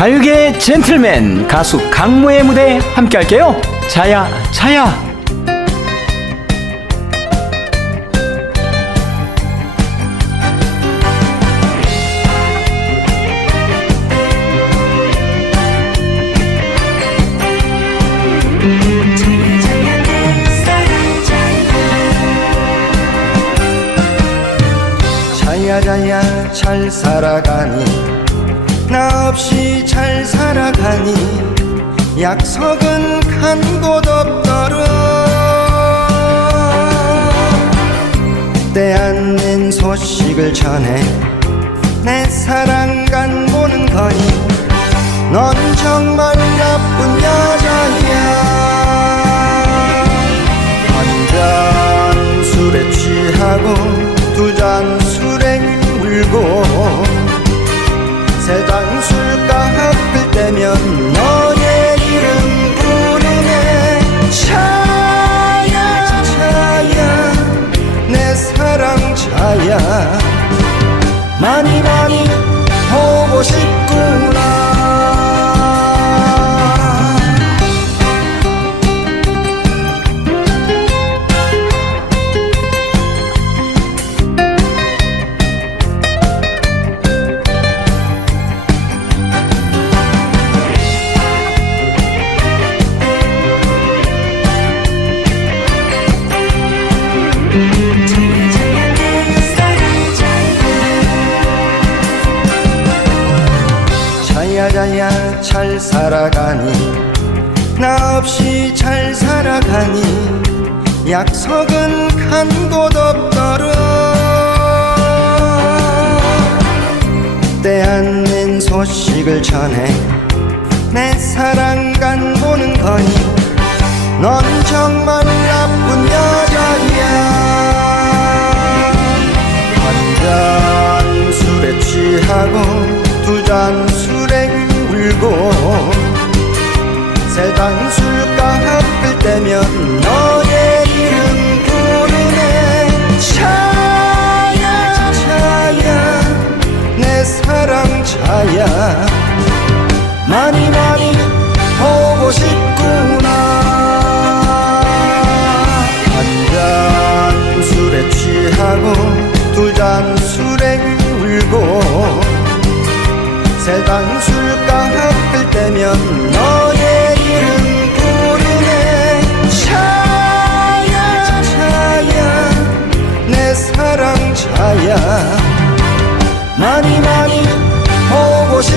가요계의 젠틀맨 가수 강모의 무대 함께 할게요. 자야, 자야. 자야 자야 잘 살아가니 나 없이 잘 살아가니 약속은 간 곳 없더라. 때안는 소식을 전해 내 사랑 간 보는 거니 넌 정말 나쁜 여자야. 한잔 술에 취하고 두 잔 술에 울고 세잔 술값을 떼면 너의 이름 부르네 차야 차야. 내 사랑 차야 자야 자야 잘 살아가니 나 없이 잘 살아가니 약속은 간 곳 없더라. 때안는 소식을 전해 내 사랑 간 보는 거니 넌 정말 나쁜 여자 세잔 술값을 떼면 너의 이름 부르네. 차야 차야 내 사랑 차야. 많이 많이 보고 싶구나. 한 잔 술에 취하고 두 잔 술에 울고 세 잔 술값을 떼면 너 많이 많이 보고 싶